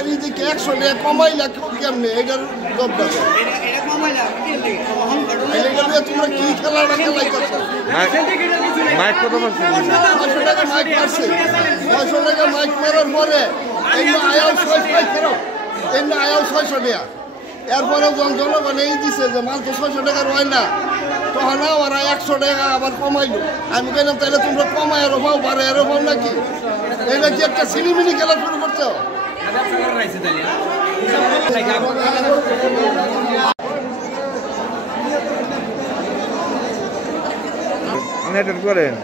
আজকের এই যে 100 টাকা কমাইলা কেমনে এটার জব দাও তোমরা কি খেলাটা খেলাইতেছ মাইক কত পারছে 600 টাকা মাইক মারছে 600 টাকা মাইক মারার পরে এই আয়াও 600 ফেরো এই আয়াও 600 টাকা এরপরেও জনগণ এই দিছে যে মাল তো 600 টাকা রয় না তখন ওরা 100 টাকা আবার কমাইলো আমি বললাম তাহলে তোমরা কমায় আরো পাও বাড়ে আরো পাও নাকি এটা কি একটা সিনেমিনি খেলা শুরু করছো নেটের করেন